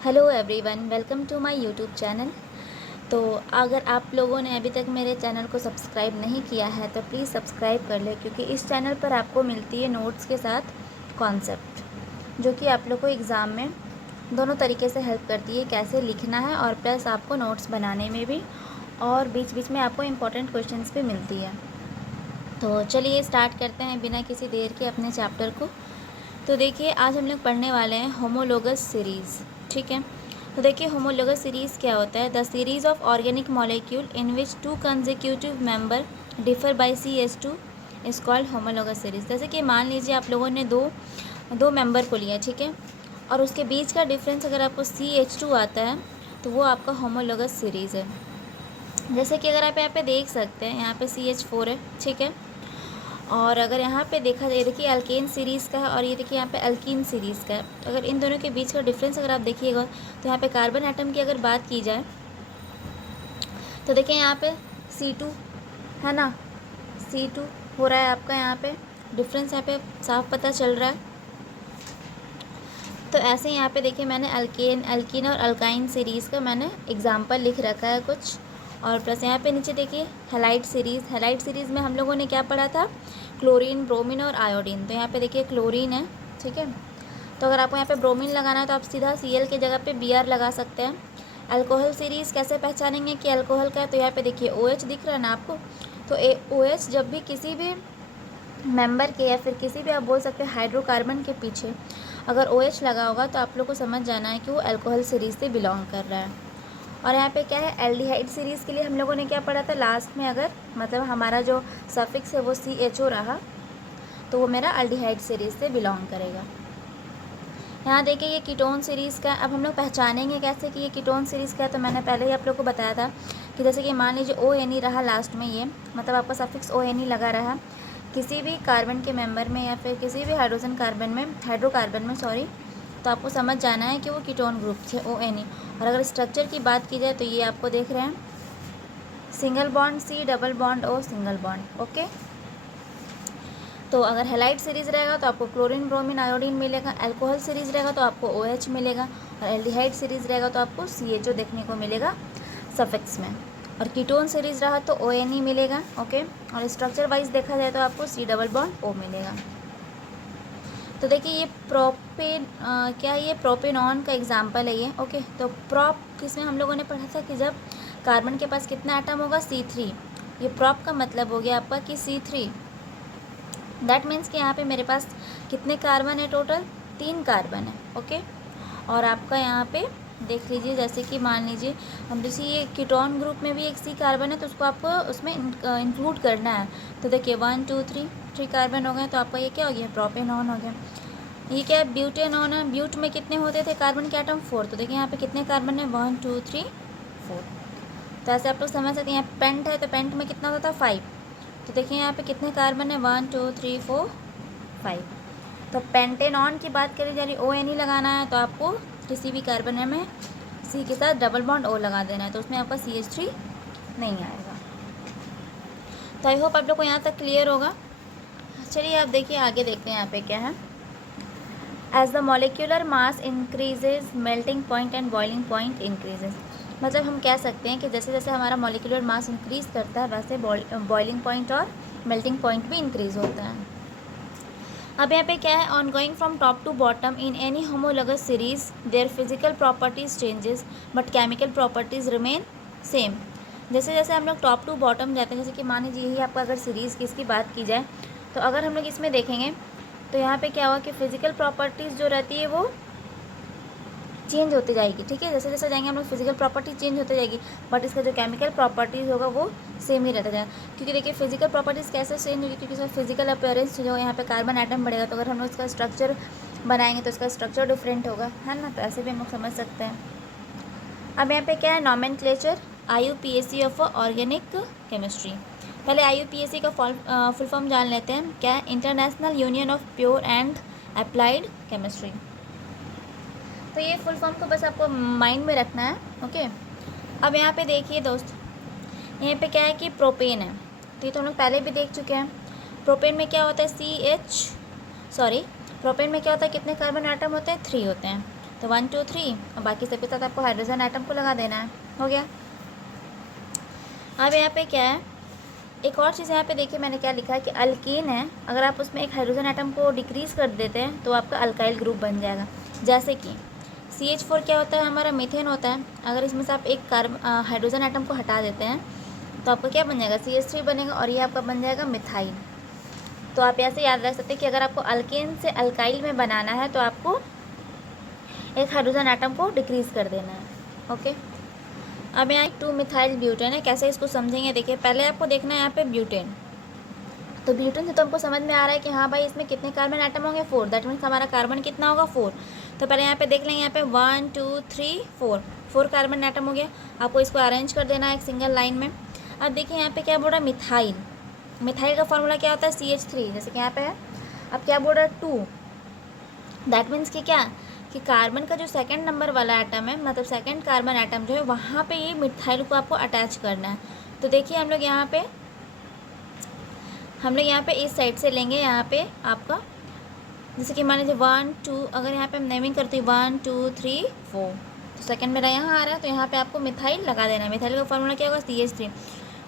Hello everyone, welcome to my YouTube channel. तो अगर आप लोगों ने अभी तक मेरे चैनल को सब्सक्राइब नहीं किया है तो प्लीज़ सब्सक्राइब कर लें, क्योंकि इस चैनल पर आपको मिलती है नोट्स के साथ कॉन्सेप्ट, जो कि आप लोग को एग्ज़ाम में दोनों तरीके से हेल्प करती है, कैसे लिखना है और प्लस आपको नोट्स बनाने में भी, और बीच बीच में आपको इम्पोर्टेंट क्वेश्चंस भी मिलती है। तो चलिए स्टार्ट करते हैं बिना किसी देर के अपने चैप्टर को। तो देखिए, आज हम लोग पढ़ने वाले हैं होमोलोगस सीरीज़। ठीक है, तो देखिए होमोलोगस सीरीज़ क्या होता है। The series of organic molecule in which to consecutive member differ by CH2 is called homologous series. जैसे कि मान लीजिए आप लोगों ने दो दो मेंबर को लिया, ठीक है, और उसके बीच का डिफरेंस अगर आपको CH2 आता है तो वो आपका होमोलोगस सीरीज़ है। जैसे कि अगर आप यहाँ पे देख सकते हैं, यहाँ पे CH4 है, ठीक है, और अगर यहाँ पे देखा जाए, देखिए अल्केन सीरीज़ का है और ये देखिए यहाँ पे अल्कीन सीरीज़ का है। अगर इन दोनों के बीच का डिफरेंस अगर आप देखिएगा तो यहाँ पे कार्बन एटम की अगर बात की जाए तो देखिए यहाँ पे C2 है ना, C2 हो रहा है आपका, यहाँ पे डिफरेंस यहाँ पे साफ पता चल रहा है। तो ऐसे ही यहाँ पे देखिए मैंने अल्कीन और अल्काइन सीरीज़ का मैंने एग्जाम्पल लिख रखा है कुछ, और प्लस यहाँ पे नीचे देखिए हैलाइड सीरीज़ में हम लोगों ने क्या पढ़ा था, क्लोरीन, ब्रोमीन और आयोडीन। तो यहाँ पे देखिए क्लोरीन है, ठीक है, तो अगर आपको यहाँ पे ब्रोमीन लगाना है तो आप सीधा Cl के जगह पे Br लगा सकते हैं। अल्कोहल सीरीज़ कैसे पहचानेंगे कि अल्कोहल का है, तो यहाँ पे देखिए OH दिख रहा है ना आपको, तो OH जब भी किसी भी मेंबर के या फिर किसी भी आप बोल सकते हैं हाइड्रोकार्बन के पीछे अगर OH लगा होगा तो आप लोग को समझ जाना है कि वो अल्कोहल सीरीज़ से बिलोंग कर रहा है। और यहाँ पे क्या है, एल्डिहाइड सीरीज़ के लिए हम लोगों ने क्या पढ़ा था लास्ट में, अगर मतलब हमारा जो सफिक्स है वो CHO रहा तो वो मेरा एल्डिहाइड सीरीज़ से बिलोंग करेगा। यहाँ देखिए ये कीटोन सीरीज़ का, अब हम लोग पहचानेंगे कैसे कि ये कीटोन सीरीज़ का है। तो मैंने पहले ही आप लोग को बताया था कि जैसे कि मान लीजिए ONE रहा लास्ट में, ये मतलब आपका सफिक्स ONE लगा रहा किसी भी कार्बन के मेंबर में या फिर किसी भी हाइड्रोकार्बन में सॉरी, तो आपको समझ जाना है कि वो कीटोन ग्रुप से ONE। और अगर स्ट्रक्चर की बात की जाए तो ये आपको देख रहे हैं single bond C, double bond O, single bond, okay. तो अगर हेलाइड सीरीज़ रहेगा तो आपको क्लोरीन, ब्रोमीन, आयोडीन मिलेगा। अल्कोहल सीरीज़ रहेगा तो आपको OH मिलेगा, और एल्डिहाइड सीरीज़ रहेगा तो आपको CHO देखने को मिलेगा सफिक्स में। और कीटोन सीरीज़ रहा तो ONE मिलेगा, ओके। और स्ट्रक्चर वाइज देखा जाए तो आपको C डबल बॉन्ड O मिलेगा। तो देखिए ये क्या है, ये प्रोपेनॉन का एग्जाम्पल है ये, ओके। तो प्रोप किसमें हम लोगों ने पढ़ा था कि जब कार्बन के पास कितना एटम होगा, C3। ये प्रोप का मतलब हो गया आपका कि C3, दैट मीन्स कि यहाँ पे मेरे पास कितने कार्बन है, टोटल 3 कार्बन है, ओके। और आपका यहाँ पे देख लीजिए, जैसे कि मान लीजिए हम जैसे ये कीटोन ग्रुप में भी एक C कार्बन है तो उसको आपको उसमें इंक्लूड करना है। तो देखिए 1 2 3 कार्बन हो गए, तो आपका ये क्या हो गया, प्रोपेनॉन हो गया। ये क्या है, ब्यूटेनॉन है। ब्यूट में कितने होते थे कार्बन के एटम, 4। तो देखिए यहाँ पे कितने कार्बन है, 1 2 3 4। तो ऐसे आप लोग समझ सकते हैं। यहाँ पेंट है तो पेंट में कितना होता था, 5। तो देखिए यहाँ पे कितने कार्बन है, 1 2 3 4 5। तो पेंटेनॉन की बात करी जा रही, ONE लगाना है तो आपको किसी भी कार्बन में C के साथ डबल बॉन्ड O लगा देना है, तो उसमें आपका CH3 नहीं आएगा। तो आई होप आप लोग को यहाँ तक क्लियर होगा। चलिए आप देखिए आगे देखते हैं यहाँ पे क्या है। As the molecular mass increases melting point and boiling point increases. मतलब हम कह सकते हैं कि जैसे जैसे हमारा मॉलिक्यूलर मास इंक्रीज़ करता है वैसे बॉइलिंग पॉइंट और मेल्टिंग पॉइंट भी इंक्रीज़ होता है। अब यहाँ पे क्या है, on going from top to bottom in any homologous series their physical properties changes but chemical properties remain same. जैसे जैसे हम लोग टॉप टू बॉटम जाते हैं, जैसे कि मान लीजिए यही आपका अगर सीरीज़ की इसकी बात की जाए तो अगर हम लोग इसमें देखेंगे तो यहाँ पे क्या हुआ कि फिजिकल प्रॉपर्टीज़ जो रहती है वो चेंज होती जाएगी, ठीक है। जैसे जैसे जाएंगे हम लोग फिजिकल प्रॉपर्टी चेंज होती जाएगी, बट इसका जो केमिकल प्रॉपर्टीज़ होगा वो सेम ही रहता जाएगा। क्योंकि देखिए फिजिकल प्रॉपर्टीज़ कैसे चेंज होगी, क्योंकि इसका फिजिकल अपीयरेंस जो यहाँ पे कार्बन एटम बढ़ेगा, तो अगर हम लोग इसका स्ट्रक्चर बनाएंगे तो इसका स्ट्रक्चर डिफरेंट होगा, है ना। तो ऐसे भी हम लोग समझ सकते हैं। अब यहाँ पे क्या है, nomenclature IUPAC of organic chemistry. पहले IUPAC का फुल फॉर्म जान लेते हैं, क्या है, international union of pure and applied chemistry. तो ये फुल फॉर्म को बस आपको माइंड में रखना है, ओके। अब यहाँ पे देखिए दोस्त, यहाँ पे क्या है कि प्रोपेन है, तो ये तो हम लोग पहले भी देख चुके हैं। प्रोपेन में क्या होता है, प्रोपेन में क्या होता है, कितने कार्बन एटम होते हैं, 3 होते हैं। तो 1 2 3 और बाकी सबके साथ आपको हाइड्रोजन आइटम को लगा देना है। हो गया। अब यहाँ पे क्या है, एक और चीज़ यहाँ पे देखिए मैंने क्या लिखा है कि अल्कीन है, अगर आप उसमें एक हाइड्रोजन आइटम को डिक्रीज़ कर देते हैं तो आपका अल्काइल ग्रुप बन जाएगा। जैसे कि CH4 क्या होता है, हमारा मीथेन होता है। अगर इसमें से आप एक हाइड्रोजन आइटम को हटा देते हैं तो आपका क्या बन जाएगा, CH3 बनेगा और ये आपका बन जाएगा मिथाइल। तो आप ऐसे याद रख सकते हैं कि अगर आपको अल्केन से अल्काइल में बनाना है तो आपको एक हाइड्रोजन आइटम को डिक्रीज़ कर देना है। ओके, अब यहाँ 2 मिथाइल ब्यूटेन है। कैसे इसको समझेंगे, देखिए पहले आपको देखना है यहाँ पे ब्यूटेन। तो ब्यूटेन से तो हमको समझ में आ रहा है कि हाँ भाई इसमें कितने कार्बन आइटम होंगे, 4। दैट मीन्स हमारा कार्बन कितना होगा, 4। तो पहले यहाँ पे देख लेंगे, यहाँ पे 1 2 3 4 कार्बन आइटम हो गया। आपको इसको अरेंज कर देना है एक सिंगल लाइन में। अब देखिए यहाँ पे क्या बोल रहा है, मिथाइल। मिथाइल का फॉर्मूला क्या होता है, CH3, जैसे कि यहाँ पे है। अब क्या बोल रहा है, 2। दैट मीन्स कि क्या, कि कार्बन का जो सेकंड नंबर वाला आइटम है, मतलब सेकंड कार्बन आइटम जो है, वहाँ पे ये मिथाइल को आपको अटैच करना है। तो देखिए हम लोग यहाँ पे इस साइड से लेंगे, यहाँ पे आपका जैसे कि मान लीजिए 1 2, अगर यहाँ पे हम नेमिंग करते हैं 1 2 3 4, तो सेकंड मेरा यहाँ आ रहा है, तो यहाँ पे आपको मिथाइल लगा देना है। मिथाइल का फॉर्मूला क्या होगा, CH3।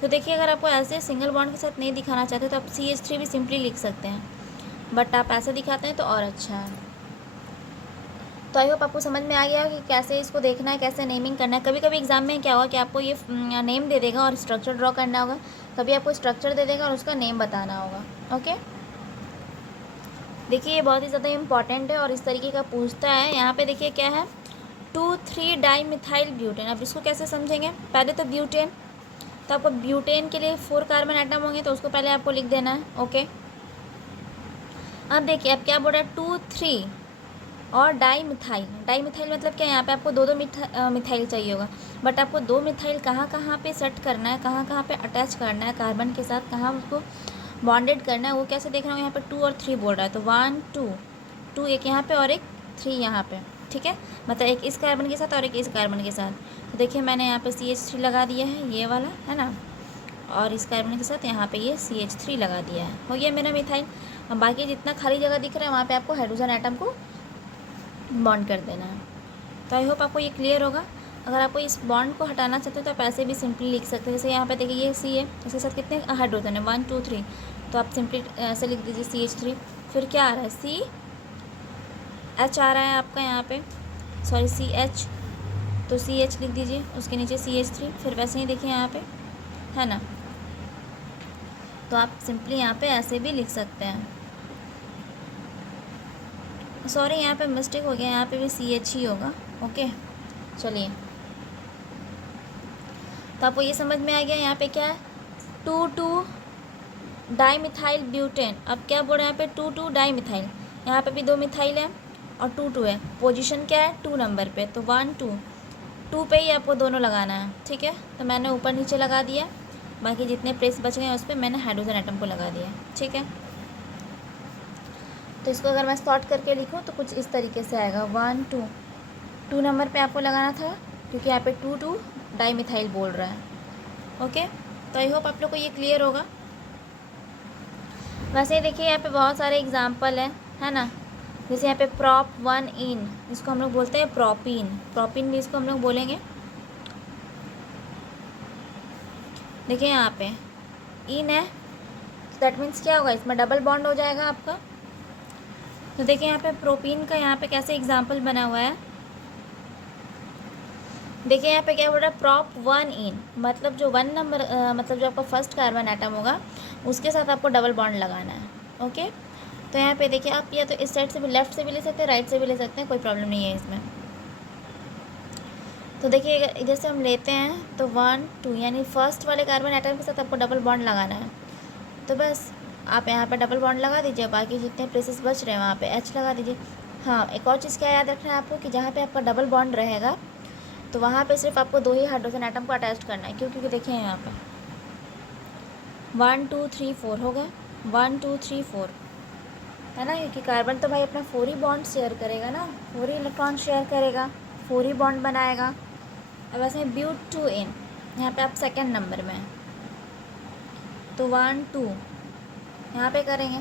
तो देखिए अगर आपको ऐसे सिंगल बॉन्ड के साथ नहीं दिखाना चाहते तो आप CH3 भी सिंपली लिख सकते हैं, बट आप ऐसे दिखाते हैं तो और अच्छा है। तो आई होप आपको समझ में आ गया कि कैसे इसको देखना है, कैसे नेमिंग करना है। कभी कभी एग्जाम में क्या होगा कि आपको ये नेम दे देगा और स्ट्रक्चर ड्रॉ करना होगा, कभी आपको स्ट्रक्चर दे देगा और उसका नेम बताना होगा। ओके, देखिए ये बहुत ही ज़्यादा इंपॉर्टेंट है और इस तरीके का पूछता है। यहाँ पे देखिए क्या है, 2 3 डाई मिथाइल ब्यूटेन। अब इसको कैसे समझेंगे, पहले तो ब्यूटेन, तो आपको ब्यूटेन के लिए 4 कार्बन आइटम होंगे तो उसको पहले आपको लिख देना है। ओके, अब देखिए अब क्या बोल रहा है, 2 3 और डाई मिथाइल। डाई मिथाइल मतलब क्या है, यहाँ पे आपको दो मिथाइल चाहिए होगा, बट आपको 2 मिथाइल कहाँ पे सेट करना है, कहाँ पे अटैच करना है कार्बन के साथ, कहाँ उसको बॉन्डेड करना है, वो कैसे देखना होगा। यहाँ पे 2 और 3 बोल रहा है, तो 1 2 एक यहाँ पे और एक 3 यहाँ पे, ठीक है, मतलब एक इस कार्बन के साथ और एक इस कार्बन के साथ। तो देखिए मैंने यहाँ पे CH3 लगा दिया है, ये वाला है ना, और इस कार्बन के साथ यहाँ पे ये CH3 लगा दिया है। हो गया मेरा मिथाइल। अब बाकी जितना खाली जगह दिख रहा है वहाँ पे आपको हाइड्रोजन आइटम को बॉन्ड कर देना है। तो आई होप आपको ये क्लियर होगा। अगर आपको इस बॉन्ड को हटाना चाहते हो तो आप ऐसे भी सिंपली लिख सकते हैं। जैसे यहाँ पे देखिए ये C है, इसके साथ कितने हाइड्रोजन है, 1 2 3, तो आप सिंपली ऐसे लिख दीजिए CH3। फिर क्या आ रहा है, CH आ रहा है आपका यहाँ पे, सॉरी CH, तो CH लिख दीजिए, उसके नीचे CH3। फिर वैसे ही देखिए यहाँ पे है ना, तो आप सिंपली यहाँ पे ऐसे भी लिख सकते हैं। सॉरी यहाँ पे मिस्टेक हो गया, यहाँ पे भी CH ही होगा। ओके, चलिए, तो आपको ये समझ में आ गया। यहाँ पे क्या है, 2 2 डाई मिथाइल ब्यूटेन। अब क्या बोल रहे हैं यहाँ पे, 2 2 डाई मिथाइल, यहाँ पे भी 2 मिथाइल है और 2 2 है। पोजीशन क्या है, 2 नंबर पे, तो 1 2 पे ही आपको दोनों लगाना है, ठीक है। तो मैंने ऊपर नीचे लगा दिया, बाकी जितने प्लेस बच गए उस पर मैंने हाइड्रोजन आइटम को लगा दिया, ठीक है। तो इसको अगर मैं शॉर्ट करके लिखूँ तो कुछ इस तरीके से आएगा, 1 2 नंबर पे आपको लगाना था, क्योंकि यहाँ पे 2 2 डाई मिथाइल बोल रहा है। ओके, तो आई होप आप लोग को ये क्लियर होगा। वैसे ही देखिए यहाँ पे बहुत सारे एग्जाम्पल है ना, जैसे यहाँ पे प्रॉप 1 इन, जिसको हम लोग बोलते हैं प्रोपीन, प्रोपीन भी इसको हम लोग बोलेंगे। देखिए यहाँ पे इन है, दैट मीन्स क्या होगा, इसमें डबल बॉन्ड हो जाएगा आपका। तो देखिए यहाँ पे प्रोपीन का यहाँ पे कैसे एग्जाम्पल बना हुआ है। देखिए यहाँ पे क्या बोल रहा है, प्रॉप 1 इन, मतलब जो 1 नंबर मतलब जो आपका फर्स्ट कार्बन आइटम होगा उसके साथ आपको डबल बॉन्ड लगाना है। ओके, तो यहाँ पे देखिए आप या तो इस साइड से भी, लेफ्ट से भी ले सकते हैं, राइट से भी ले सकते हैं, कोई प्रॉब्लम नहीं है इसमें। तो देखिए इधर से हम लेते हैं तो 1 2, यानी फर्स्ट वाले कार्बन आइटम के साथ आपको डबल बॉन्ड लगाना है। तो बस आप यहाँ पे डबल बॉन्ड लगा दीजिए, बाकी जितने प्लेसेस बच रहे हैं वहाँ पे H लगा दीजिए। हाँ, एक और चीज़ क्या याद रखना है आपको, कि जहाँ पे आपका डबल बॉन्ड रहेगा तो वहाँ पे सिर्फ आपको 2 ही हाइड्रोजन आइटम को अटैच करना है। क्योंकि देखिए यहाँ पे 1 2 3 4 हो गया, 1 2 3 4 है ना, क्योंकि कार्बन तो भाई अपना 4 ही बॉन्ड शेयर करेगा ना, 4 ही इलेक्ट्रॉन शेयर करेगा, 4 ही बॉन्ड बनाएगा। अब वैसे ब्यूट 2 इन, यहाँ पे आप सेकेंड नंबर में, तो 1 2 यहाँ पे करेंगे।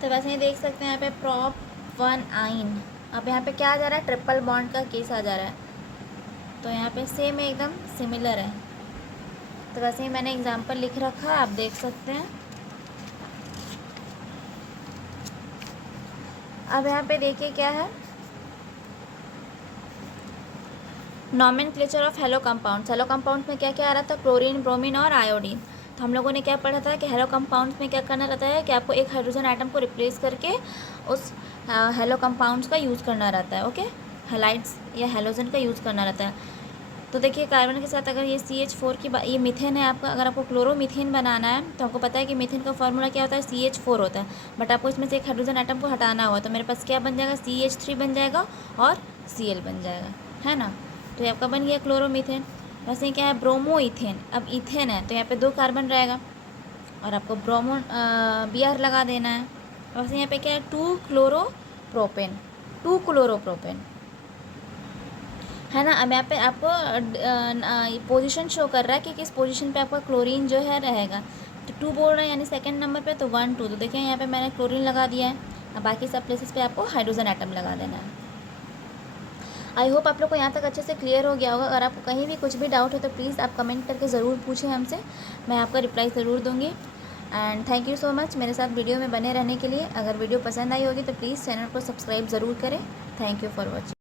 तो वैसे ही देख सकते हैं यहाँ पे प्रॉप 1 आइन, अब यहाँ पे क्या आ जा रहा है, ट्रिपल बॉन्ड का केस आ जा रहा है, तो यहाँ पे सेम एकदम सिमिलर है। तो वैसे ही मैंने एग्जांपल लिख रखा है, आप देख सकते हैं। अब यहाँ पे देखिए क्या है, nomenclature of hello compounds. Hello compounds में क्या क्या आ रहा था, क्लोरीन, ब्रोमीन और आयोडीन। तो हम लोगों ने क्या पढ़ा था कि हेलो कंपाउंड्स में क्या करना रहता है कि आपको एक हाइड्रोजन एटम को रिप्लेस करके उस हेलो कंपाउंड्स का यूज़ करना रहता है। ओके, हेलाइड्स या हेलोजन का यूज़ करना रहता है। तो देखिए कार्बन के साथ अगर ये CH4 की ये मीथेन है आपका, अगर आपको क्लोरोमीथेन बनाना है तो आपको पता है कि मीथेन का फॉर्मूला क्या होता है, CH4 होता है। बट आपको इसमें से एक हाइड्रोजन एटम को हटाना हुआ, तो मेरे पास क्या बन जाएगा, CH3 बन जाएगा और Cl बन जाएगा, है ना। तो ये आपका बन गया क्लोरोमीथेन। वैसे ही क्या है, ब्रोमो इथेन। अब इथेन है तो यहाँ पे 2 कार्बन रहेगा और आपको ब्रोमो Br लगा देना है। वैसे यहाँ पे क्या है, 2 क्लोरोप्रोपेन, 2 क्लोरोप्रोपेन, है ना। अब यहाँ पे आपको पोजीशन शो कर रहा है कि किस पोजीशन पे आपका क्लोरीन जो है रहेगा। तो 2 बोल रहा है यानी सेकंड नंबर पे, तो 1 2। तो देखिए यहाँ पे मैंने क्लोरीन लगा दिया है। अब बाकी सब प्लेसेस पे आपको हाइड्रोजन एटम लगा देना है। आई होप आप लोग को यहाँ तक अच्छे से क्लियर हो गया होगा। अगर आपको कहीं भी कुछ भी डाउट हो तो प्लीज़ आप कमेंट करके ज़रूर पूछें हमसे, मैं आपका रिप्लाई ज़रूर दूँगी। And thank you so much मेरे साथ वीडियो में बने रहने के लिए। अगर वीडियो पसंद आई होगी तो प्लीज़ चैनल को सब्सक्राइब ज़रूर करें। Thank you for watching.